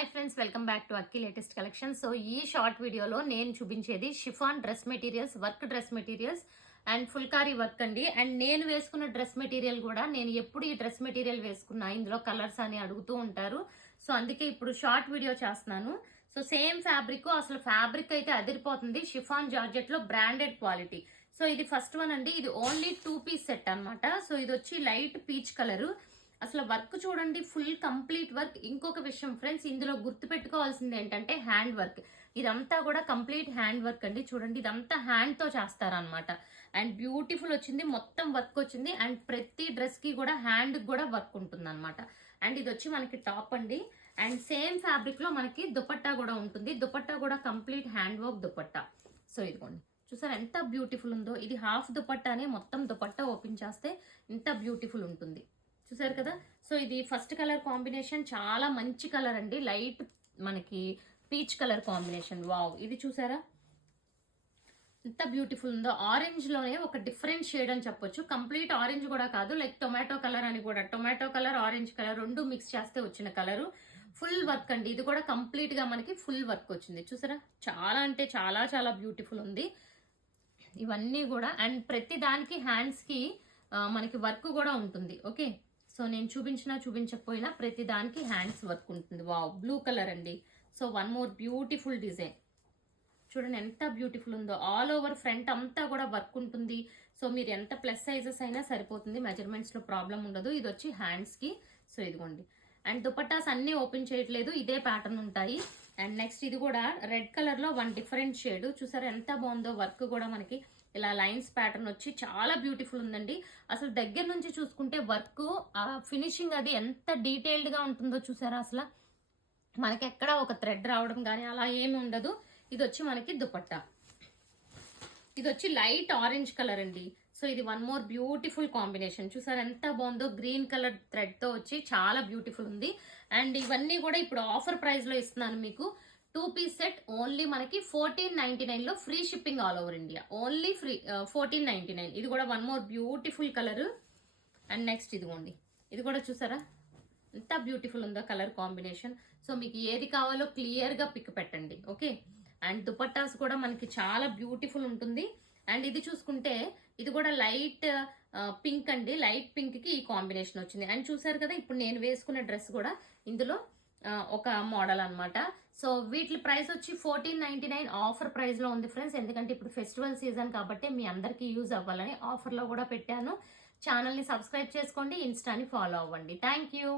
Hi friends, welcome back to Akki latest collection. So ఈ short వీడియోలో నేను చూపించేది chiffon dress materials, work dress materials and phulkari work అండి. And నేను వేసుకున్న డ్రెస్ మెటీరియల్ కూడా నేను ఎప్పుడు ఈ డ్రెస్ మెటీరియల్ వేసుకున్నా ఇందులో కలర్స్ అని అడుగుతూ ఉంటారు. సో అందుకే ఇప్పుడు షార్ట్ వీడియో చేస్తున్నాను. సో సేమ్ ఫ్యాబ్రిక్, అసలు ఫ్యాబ్రిక్ అయితే అదిరిపోతుంది. షిఫాన్ జార్జెట్ లో బ్రాండెడ్ క్వాలిటీ. సో ఇది ఫస్ట్ వన్ అండి. ఇది ఓన్లీ 2 పీస్ సెట్ అన్నమాట. సో ఇది వచ్చి లైట్ పీచ్ కలర్. అసలు వర్క్ చూడండి, ఫుల్ కంప్లీట్ వర్క్. ఇంకొక విషయం ఫ్రెండ్స్, ఇందులో గుర్తు పెట్టుకోవాల్సింది ఏంటంటే హ్యాండ్ వర్క్. ఇదంతా కూడా కంప్లీట్ హ్యాండ్ వర్క్ అండి. చూడండి, ఇదంతా హ్యాండ్ తో చేస్తారనమాట. అండ్ బ్యూటిఫుల్ వచ్చింది, మొత్తం వర్క్ వచ్చింది. అండ్ ప్రతి డ్రెస్ కి కూడా హ్యాండ్ కూడా వర్క్ ఉంటుంది అనమాట. అండ్ ఇది వచ్చి మనకి టాప్ అండి. అండ్ సేమ్ ఫ్యాబ్రిక్ లో మనకి దుపట్టా కూడా ఉంటుంది. దుపట్టా కూడా complete hand work dupatta. So ఇదిగోండి, చూసారు ఎంత బ్యూటిఫుల్ ఉందో. ఇది హాఫ్ దుపట్టానే, మొత్తం దుపట్టా ఓపెన్ చేస్తే ఇంత బ్యూటిఫుల్ ఉంటుంది. చూసారు కదా. సో ఇది ఫస్ట్ కలర్ కాంబినేషన్ చాలా మంచి కలర్ అండి. లైట్ మనకి పీచ్ కలర్ కాంబినేషన్. వావ్, ఇది చూసారా ఎంత బ్యూటిఫుల్ ఉందో. ఆరెంజ్ లోనే ఒక డిఫరెంట్ షేడ్ అని చెప్పొచ్చు. కంప్లీట్ ఆరెంజ్ కూడా కాదు, లైక్ టొమాటో కలర్ అని కూడా. టొమాటో కలర్, ఆరెంజ్ కలర్ రెండు మిక్స్ చేస్తే వచ్చిన కలరు. ఫుల్ వర్క్ అండి. ఇది కూడా కంప్లీట్ గా మనకి ఫుల్ వర్క్ వచ్చింది. చూసారా, చాలా అంటే చాలా చాలా బ్యూటిఫుల్ ఉంది ఇవన్నీ కూడా. అండ్ ప్రతి దానికి హ్యాండ్స్ కి మనకి వర్క్ కూడా ఉంటుంది. ఓకే, సో నేను చూపించకపోయినా ప్రతి దానికి హ్యాండ్స్ వర్క్ ఉంటుంది. వావ్, బ్లూ కలర్ అండి. So one more beautiful design. చూడండి ఎంత బ్యూటిఫుల్ ఉందో. ఆల్ ఓవర్ ఫ్రంట్ అంతా కూడా వర్క్ ఉంటుంది. సో మీరు ఎంత ప్లస్ సైజెస్ అయినా సరిపోతుంది, మెజర్మెంట్స్ లో ప్రాబ్లం ఉండదు. ఇది వచ్చి హ్యాండ్స్ కి. సో ఇదిగోండి. అండ్ దుపట్టాస్ అన్ని ఓపెన్ చేయట్లేదు, ఇదే ప్యాటర్న్ ఉంటాయి. అండ్ నెక్స్ట్ ఇది కూడా రెడ్ కలర్ లో వన్ డిఫరెంట్ షేడ్. చూసారా ఎంత బాగుందో. వర్క్ కూడా మనకి ఇలా లైన్స్ ప్యాటర్న్ వచ్చి చాలా బ్యూటిఫుల్ ఉందండి. అసలు దగ్గర నుంచి చూసుకుంటే వర్క్, ఫినిషింగ్ అది ఎంత డీటెయిల్డ్ గా ఉంటుందో చూసారా. అసలు మనకి ఎక్కడ ఒక థ్రెడ్ రావడం కానీ అలా ఏమి ఉండదు. ఇది వచ్చి మనకి దుపట్టా. ఇది వచ్చి లైట్ ఆరెంజ్ కలర్ అండి. సో ఇది వన్ మోర్ బ్యూటిఫుల్ కాంబినేషన్. చూసారా ఎంత బాగుందో. గ్రీన్ కలర్ థ్రెడ్ తో వచ్చి చాలా బ్యూటిఫుల్ ఉంది. అండ్ ఇవన్నీ కూడా ఇప్పుడు ఆఫర్ ప్రైస్ లో ఇస్తున్నాను మీకు. 2 పీస్ సెట్ ఓన్లీ మనకి 1499 లో free shipping all over India. Only free 1499. ఇది కూడా one more beautiful colour. And next ఇదిగోండి, ఇది కూడా చూసారా ఎంత బ్యూటిఫుల్ ఉందో కలర్ కాంబినేషన్. సో మీకు ఏది కావాలో క్లియర్ గా పిక్ పెట్టండి. ఓకే, అండ్ దుపట్టాస్ కూడా మనకి చాలా బ్యూటిఫుల్ ఉంటుంది. అండ్ ఇది చూసుకుంటే ఇది కూడా లైట్ పింక్ అండి. లైట్ పింక్ కి ఈ కాంబినేషన్ వచ్చింది. అండ్ చూసారు కదా, ఇప్పుడు నేను వేసుకున్న డ్రెస్ కూడా ఇందులో ఒక మోడల్ అన్నమాట. సో వీటి ప్రైస్ వచ్చి 1499 ఆఫర్ ప్రైస్ లో ఉంది ఫ్రెండ్స్. ఎందుకంటే ఇప్పుడు ఫెస్టివల్ సీజన్ కాబట్టి మీ అందరికి యూజ్ అవ్వాలని ఆఫర్ లో కూడా పెట్టాను. ఛానల్ ని సబ్స్క్రైబ్ చేసుకోండి, ఇన్స్టాని ఫాలో అవ్వండి. Thank you.